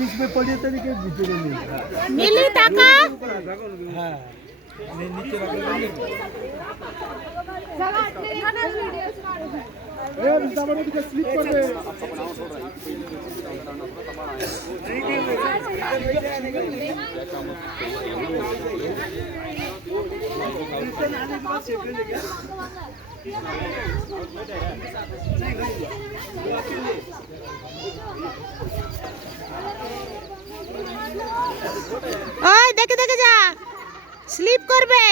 बीच में पड़ी तरीके भीतर नहीं मिली टाका हाँ नीचे रख स्लिप कर दे ওই দেখে দেখে যা স্লিপ করবে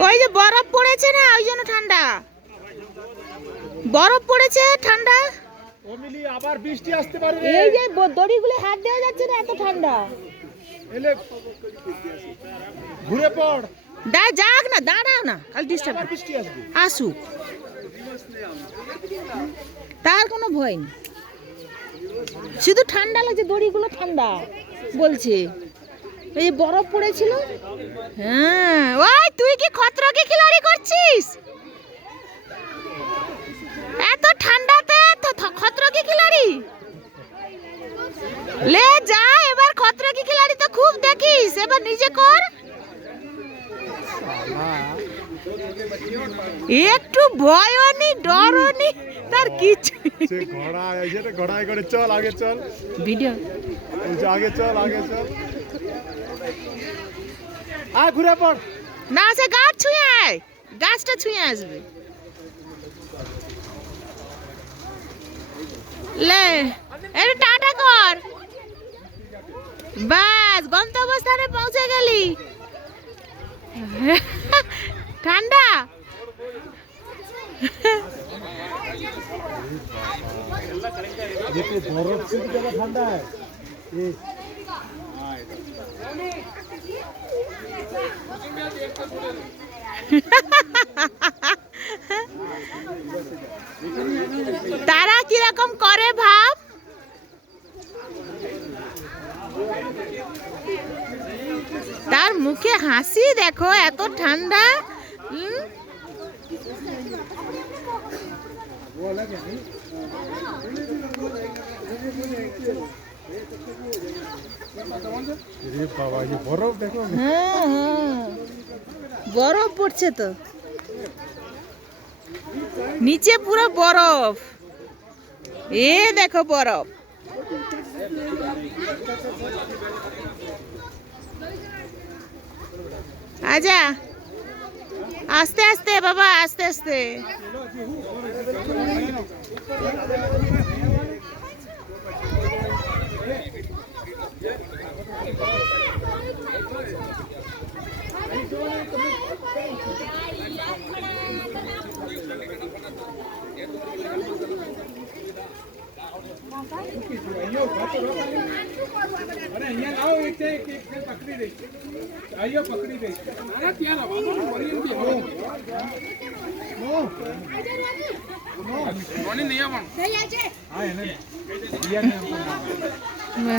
ওই যে বরফ পড়েছে না ওই জন্য ঠান্ডা বরফ পড়েছে ঠান্ডা ও মিলি আবার বৃষ্টি আসতে পারে রে এই যে দড়িগুলো হাত দেওয়া যাচ্ছে না এত ঠান্ডা এলে ঘুরে পড় যাক না দাঁড়াও না খালি ডিস্টার্ব আবার বৃষ্টি আসবে আসুক তার কোনো ভয় নেই শুধু ঠান্ডা লাগছে দড়িগুলো ঠান্ডা বলছে এই বরফ পড়েছিল হ্যাঁ ওই তুই কি খতরকি খিলাড়ি করছিস এত ঠান্ডাতে তো খতরকি খিলাড়ি লে যা এবার খতরকি খিলাড়ি তো খুব দেখিস এবার নিজে কর একটু ভয়ও নি ডরও নি তার কিছু সে ঘোড়া এসে ঘোড়ায় করে চল আগে চল ভিডিও ওই যে আগে চল ঘুরে পড় না সে গাছ ছুঁয়ে আয় গাছটা ছুঁয়ে আসবে লে একটু টাটা কর বাস গন্তব্যস্থানে পৌঁছে গেলি ঠান্ডা যেতে বরফ শুধু কেন ঠান্ডা তারা কিরকম করে ভাব তার মুখে হাসি দেখো এত ঠান্ডা বাবা এই বরফ দেখো হ্যাঁ বরফ পড়ছে তো নিচে পুরো বরফ এ দেখো বরফ আজা আস্তে আস্তে বাবা আস্তে আস্তে अरे यहाँ आओ एक पकड़ी दे आइयो पकड़ी दे अरे क्या ना मॉर्निंग नहीं आवन नहीं आजे हां है ना